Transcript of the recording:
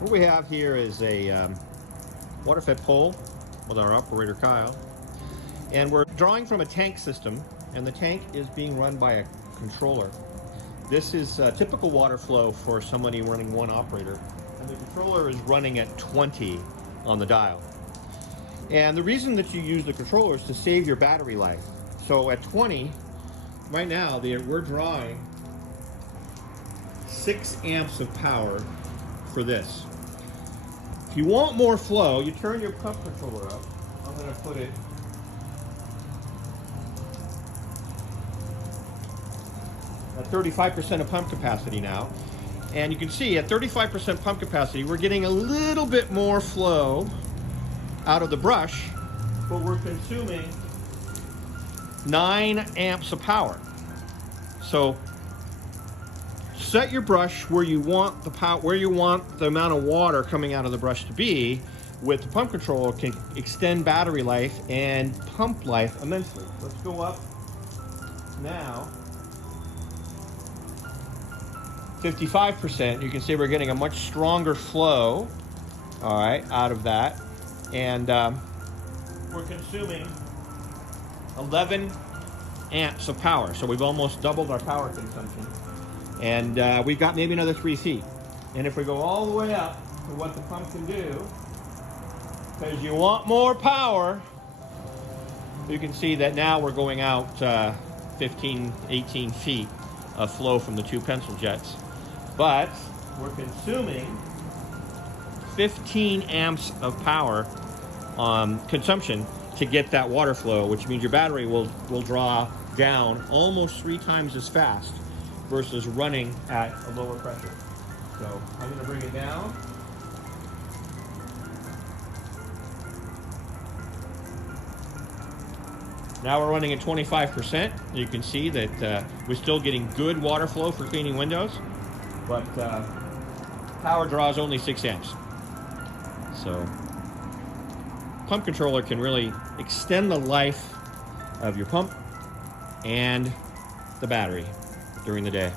What we have here is a water-fed pole with our operator Kyle, and we're drawing from a tank system, and the tank is being run by a controller. This is typical water flow for somebody running one operator, and the controller is running at 20 on the dial. And the reason that you use the controller is to save your battery life. So at 20, right now we're drawing 6 amps of power for this. If you want more flow, you turn your pump controller up. I'm going to put it at 35% of pump capacity now. And you can see at 35% pump capacity, we're getting a little bit more flow out of the brush, but we're consuming 9 amps of power. So set your brush where you want the power, where you want the amount of water coming out of the brush to be. With the pump controller, can extend battery life and pump life immensely. Let's go up now. 55%. You can see we're getting a much stronger flow, all right, out of that, and we're consuming 11 amps of power. So we've almost doubled our power consumption, and we've got maybe another 3 feet. And if we go all the way up to what the pump can do, because you want more power, you can see that now we're going out 15, 18 feet of flow from the 2 pencil jets. But we're consuming 15 amps of power consumption to get that water flow, which means your battery will draw down almost 3 times as fast versus running at a lower pressure. So I'm going to bring it down. Now we're running at 25%. You can see that we're still getting good water flow for cleaning windows, but power draws only 6 amps. So pump controller can really extend the life of your pump and the battery during the day.